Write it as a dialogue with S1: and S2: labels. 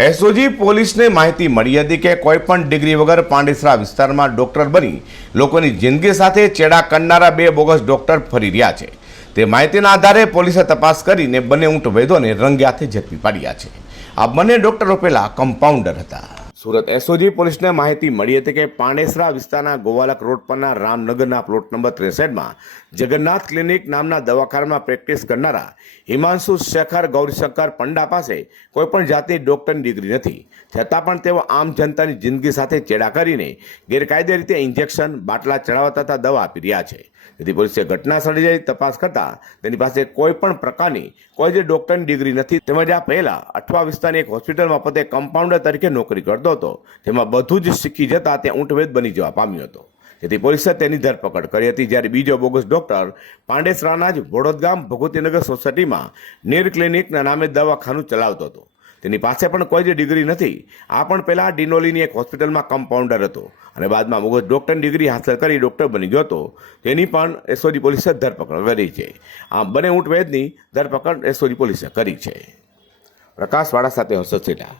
S1: SOG પોલીસને માહિતી મળી હતી કે કોઈપણ ડિગ્રી વગર પાંડેસરા વિસ્તારમાં ડોક્ટર બની લોકોની જિંદગી સાથે ચેડા કરનારા બે બોગસ ડોક્ટર ફરી રહ્યા છે. તે માહિતીના આધારે પોલીસે તપાસ કરીને બંને ઊંટ વૈદોને રંગે હાથે ઝડપી પાડ્યા છે. આ બંને ડોક્ટરો પહેલાં કમ્પાઉન્ડર હતા. સુરત એસઓજી પોલીસને માહિતી મળી હતી કે પાંડેસરા વિસ્તારના ગોવાલક રોડ પરના રામનગરના પ્લોટ નંબર ત્રેસઠમાં જગન્નાથ ક્લિનિક નામના દવાખાનામાં પ્રેક્ટિસ કરનારા હિમાંશુ શેખર ગૌરીશંકર પંડા પાસે કોઈપણ જાતની ડોક્ટરની ડિગ્રી નથી. છતાં પણ તેઓ આમ જનતાની જિંદગી સાથે ચેડા કરીને ગેરકાયદે રીતે ઇન્જેક્શન, બાટલા ચડાવતા દવા આપી રહ્યા છે. તેથી પોલીસે ઘટના સ્થળે જઈ તપાસ કરતા તેની પાસે કોઈ પણ પ્રકારની, કોઈ જે ડોક્ટરની ડિગ્રી નથી, તેમજ આ પહેલા અઠવા વિસ્તારની એક હોસ્પિટલમાં પોતે કમ્પાઉન્ડર તરીકે નોકરી કરતો હતો. તેમાં બધું જ શીખી જતા તે ઊંટવેદ બની જવા પામ્યો હતો. જેથી પોલીસે તેની ધરપકડ કરી હતી, જ્યારે બીજો બોગસ ડોક્ટર પાંડેસરાના જ વડોદગામ ભગવતીનગર સોસાયટીમાં નીર ક્લિનિકના નામે દવાખાનું ચલાવતો હતો. તેની પાસે પણ કોઈ જ ડિગ્રી નથી. આ પણ પહેલાં ડિનોલીની એક હોસ્પિટલમાં કમ્પાઉન્ડર હતો અને બાદમાં મુગજ ડૉક્ટરની ડિગ્રી હાંસલ કરી ડૉક્ટર બની ગયો હતો. તેની પણ એસઓજી પોલીસે ધરપકડ કરી છે. આમ બંને ઊંટ વેદની ધરપકડ એસઓજી પોલીસે કરી છે. પ્રકાશવાળા સાથે હર્ષદ સેઠા